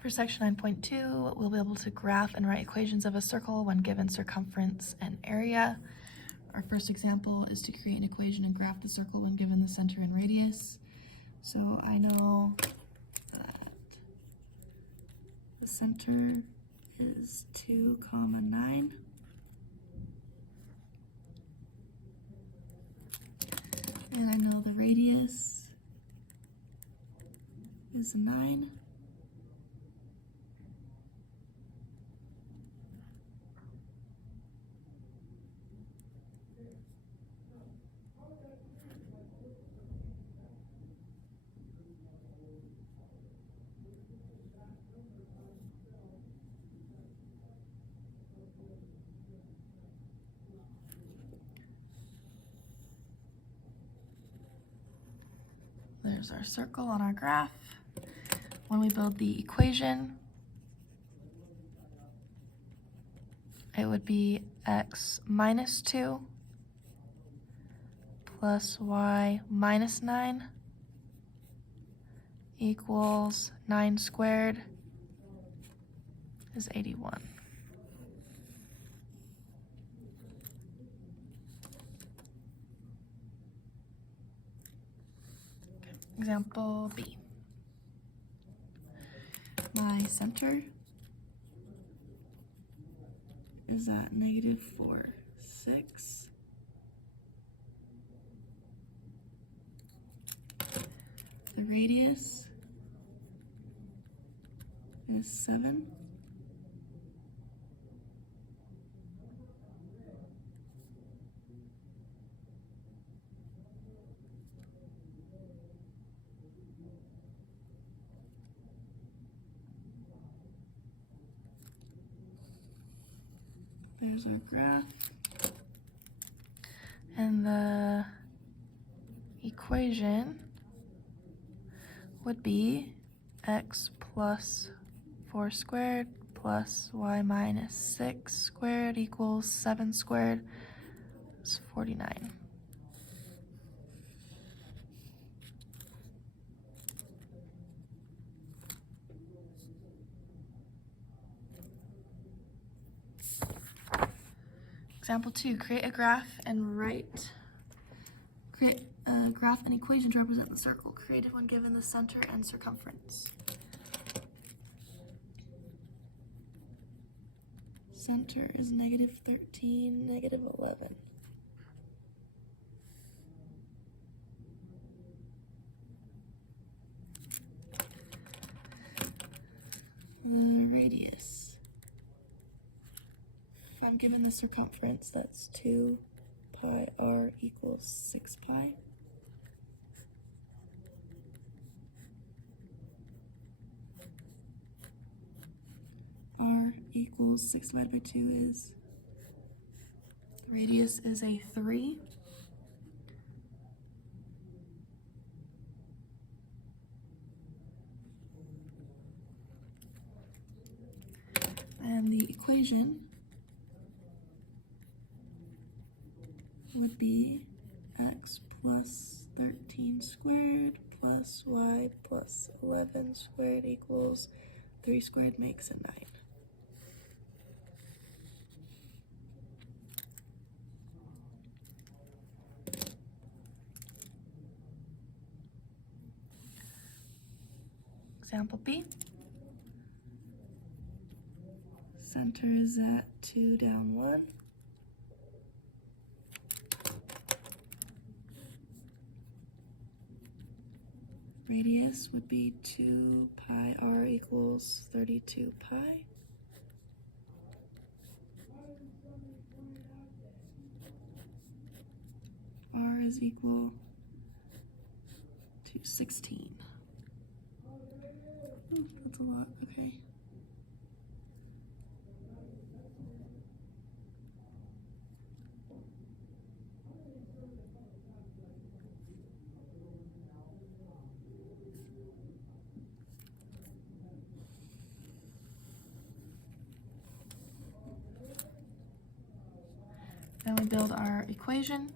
For section 9.2, we'll be able to graph and write equations of a circle when given circumference and area. Our first example is to create an equation and graph the circle when given the center and radius. So I know that the center is 2, 9. And I know the radius is 9. There's our circle on our graph. When we build the equation, it would be x minus 2 plus y minus 9 equals 9 squared is 81. Example B. My center is at -4, 6. The radius is 7. There's our graph. And the equation would be x plus 4 squared plus y minus 6 squared equals 7 squared is 49. Example 2, create a graph and create a graph and equation to represent the circle created when given the center and circumference. Center is -13, -11. The radius. If I'm given the circumference, that's 2 pi r equals 6 pi. R equals 6 divided by 2 is, the radius is a 3. And the equation would be x plus 13 squared plus y plus 11 squared equals 3 squared makes a 9. Example B. Center is at 2 down 1. Radius would be 2 pi r equals 32 pi. R is equal to 16. Ooh, that's a lot, okay. Then we build our equation.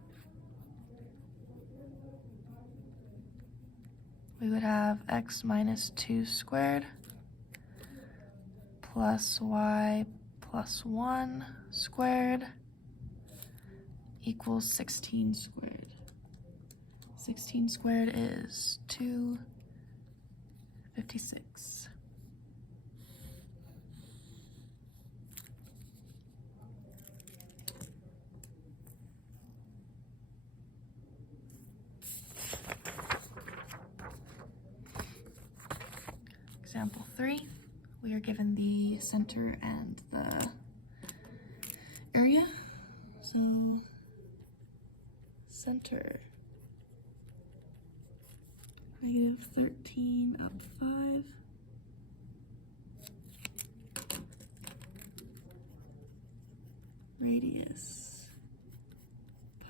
We would have x minus 2 squared plus y plus 1 squared equals 16 squared. 16 squared is 256. Example 3, we are given the center and the area. So center, -13 up 5. Radius,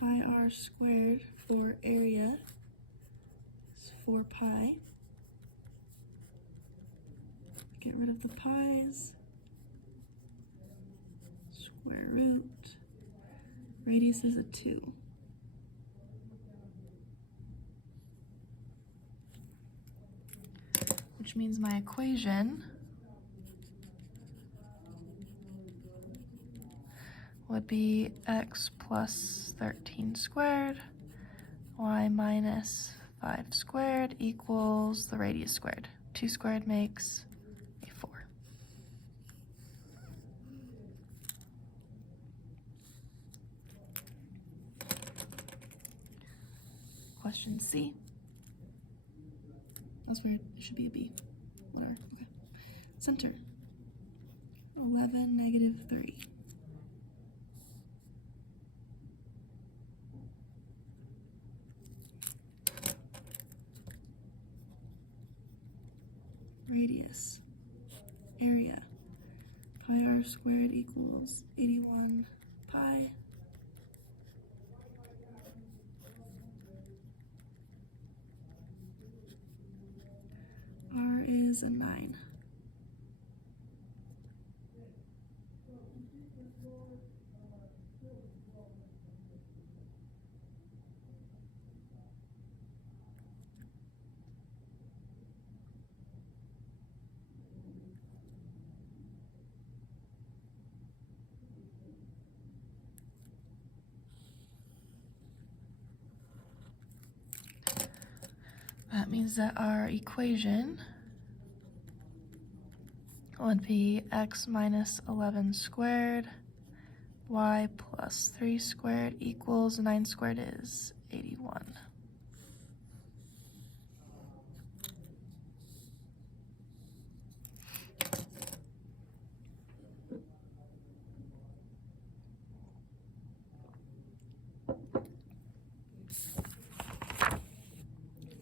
pi r squared for area is 4 pi. Get rid of the pi's. Square root. Radius is a 2. Which means my equation would be x plus 13 squared, y minus 5 squared equals the radius squared. 2 squared makes a 4. Question C. That's weird. It should be a B. Whatever. Okay. Center. 11, -3. Radius. Area. Pi r squared equals 81 pi. R is a 9. That means that our equation would be x minus 11 squared, y plus 3 squared equals 9 squared is 81.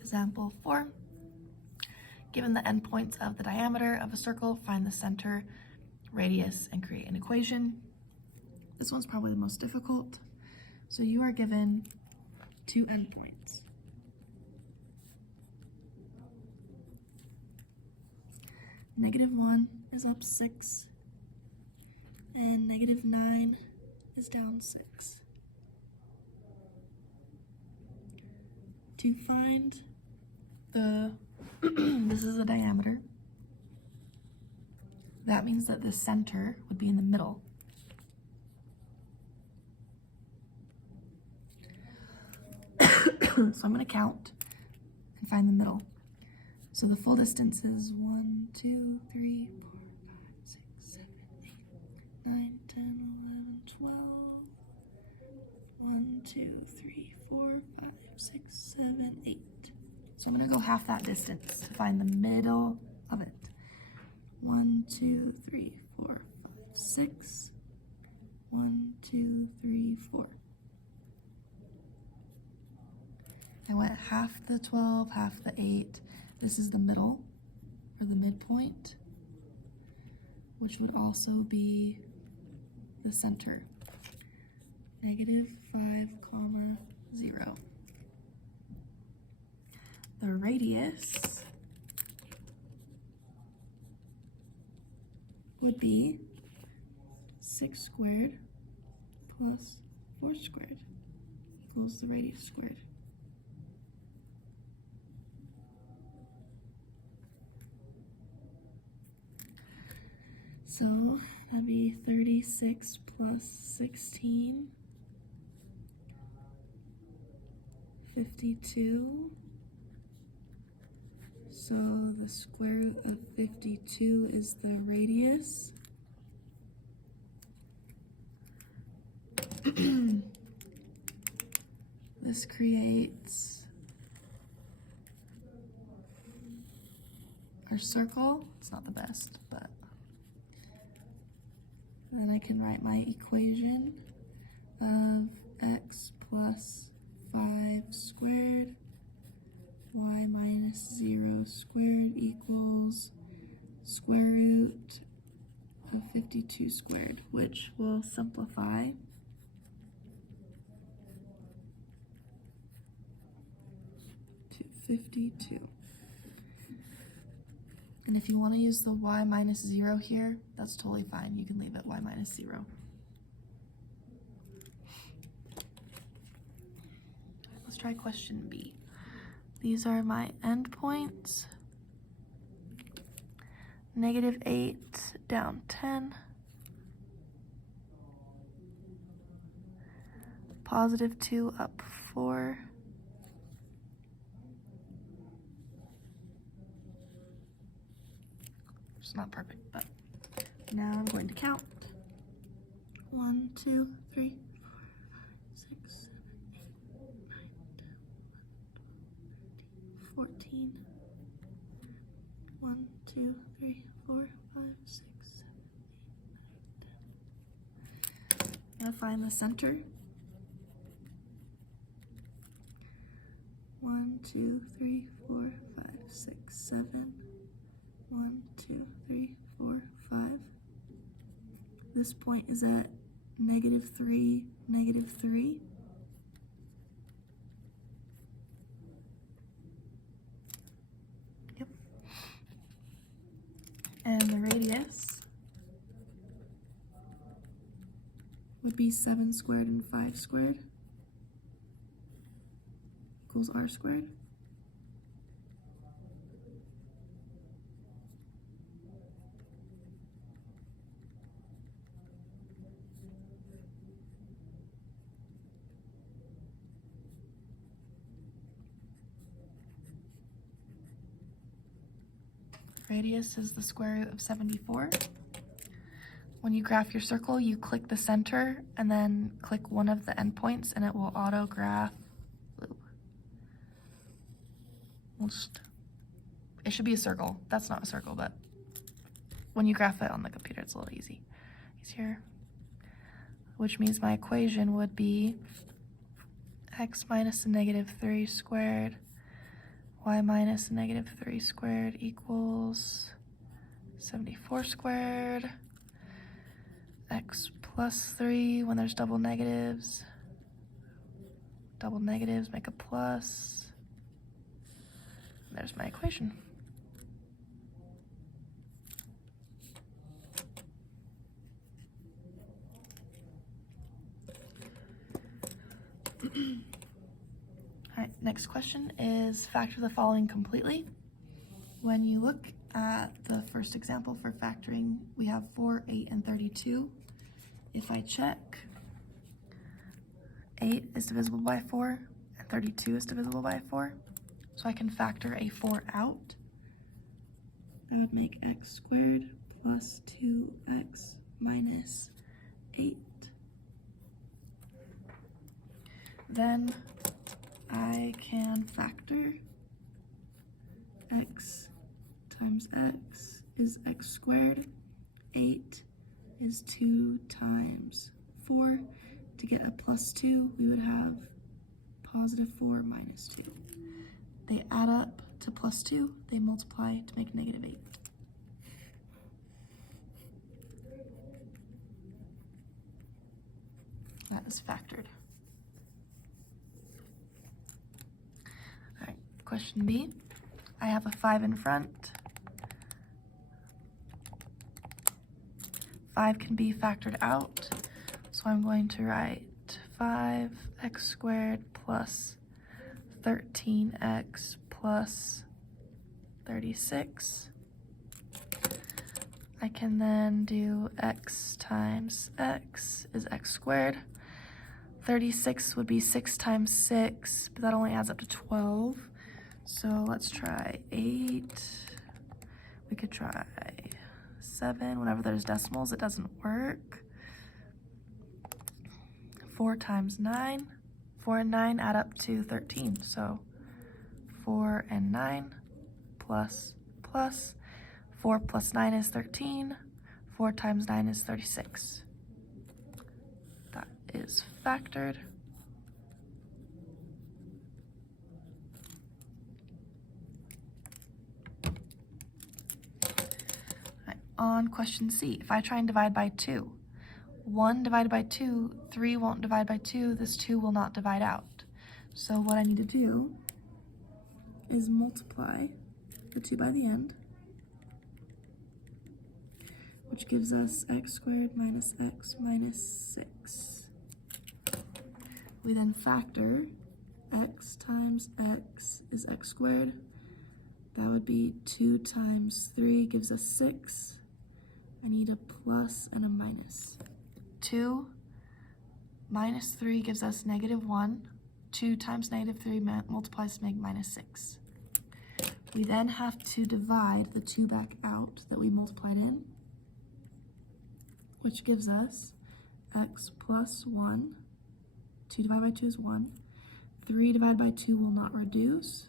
Example 4. Given the endpoints of the diameter of a circle, find the center, radius, and create an equation. This one's probably the most difficult. So you are given 2 endpoints. -1 is up 6, and -9 is down 6. To find the this is a diameter. That means that the center would be in the middle. So I'm going to count and find the middle. So the full distance is 1, 2, 3, 4, 5, 6, 7, 8, 9, 10, 11, 12. 1, 2, 3, 4, 5, 6, 7, 8. So I'm going to go half that distance to find the middle of it. 1, 2, 3, 4, 5, 6. 1, 2, 3, 4. I went half the 12, half the 8. This is the middle, or the midpoint, which would also be the center. -5, 0. The radius would be 6 squared plus 4 squared equals the radius squared. So that'd be 36 plus 16, 52. So the square root of 52 is the radius. This creates our circle. It's not the best, but then I can write my equation of x plus 5 squared y minus 0 squared equals square root of 52 squared, which will simplify to 52. And if you want to use the y minus 0 here, that's totally fine. You can leave it y minus 0. Let's try question B. These are my endpoints. -8 down 10. +2 up 4. It's not perfect, but now I'm going to count. 1, 2, 3, 4, 5, 6, 7, 8, 9, 10, 11, 12, 13, 14. 1, 2, 3, 4, 5, 6, 7, 8, 9, 10. I'm gonna find the center. 1, 2, 3, 4, 5, 6, 7. 1, 2, 3, 4, 5. This point is at -3, -3. Yep. And the radius would be 7 squared and 5 squared equals r squared. Radius is the square root of 74. When you graph your circle, you click the center and then click one of the endpoints and it will auto graph. It should be a circle. That's not a circle, but when you graph it on the computer, it's a little easier. Which means my equation would be x minus -3 squared y minus -3 squared equals 74 squared. X plus 3 when there's double negatives. Double negatives make a plus. There's my equation. Alright, next question is factor the following completely. When you look at the first example for factoring, we have 4, 8, and 32. If I check, 8 is divisible by 4, and 32 is divisible by 4. So I can factor a 4 out. That would make x squared plus 2x minus 8. Then I can factor x times x is x squared. 8 is 2 times 4. To get a plus 2, we would have +4 minus 2. They add up to plus 2. They multiply to make -8. That is factored. All right, question B. I have a 5 in front. 5 can be factored out, so I'm going to write 5x squared plus 13x plus 36. I can then do x times x is x squared. 36 would be 6 times 6, but that only adds up to 12. So let's try 8. We could try 7. Whenever there's decimals, it doesn't work. 4 times 9. 4 and 9 add up to 13. So 4 and 9 plus plus. 4 plus 9 is 13. 4 times 9 is 36. That is factored. Right, on question C, if I try and divide by 2, 1 divided by 2, 3 won't divide by 2, this 2 will not divide out. So what I need to do is multiply the 2 by the end, which gives us x squared minus x minus 6. We then factor x times x is x squared. That would be 2 times 3 gives us 6. I need a plus and a minus. 2 minus 3 gives us negative 1. 2 times negative 3 multiplies to make minus 6. We then have to divide the 2 back out that we multiplied in, which gives us x plus 1. 2 divided by 2 is 1. 3 divided by 2 will not reduce,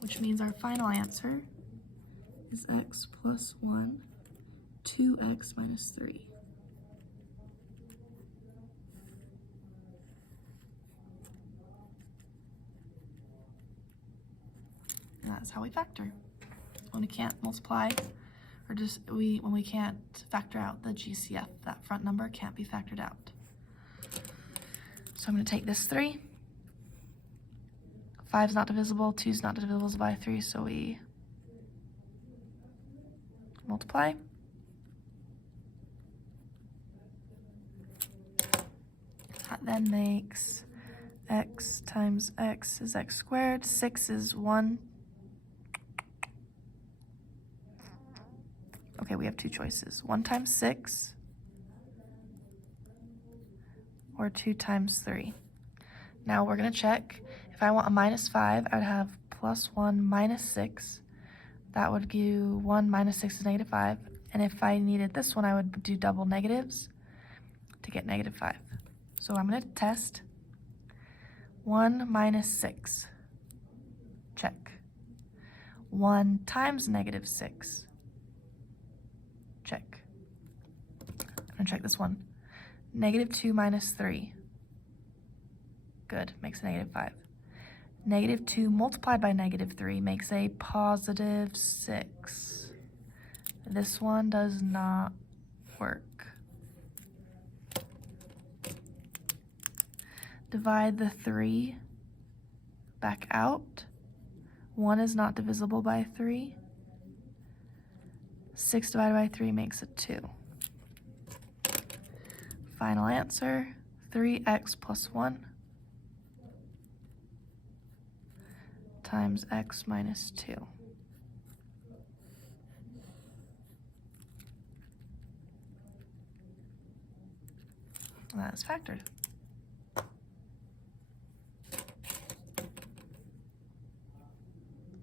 which means our final answer is x plus 1, 2x minus 3. And that's how we factor. When we can't multiply, or when we can't factor out the GCF, that front number can't be factored out. So I'm going to take this 3. 5 is not divisible, 2 is not divisible by 3, so we multiply. That then makes x times x is x squared. 6 is 1. Okay, we have 2 choices. 1 times 6 or 2 times 3. Now we're going to check. If I want a minus 5, I would have plus 1 minus 6. That would give 1 minus 6 is negative 5. And if I needed this one, I would do double negatives to get negative 5. So I'm going to test. 1 minus 6. Check. 1 times negative 6. Check. I'm going to check this one. Negative 2 minus 3. Good, makes a negative 5. Negative 2 multiplied by negative 3 makes a positive 6. This one does not work. Divide the 3 back out. 1 is not divisible by 3. 6 divided by 3 makes a 2. Final answer, 3x plus 1 times x minus 2. And that is factored.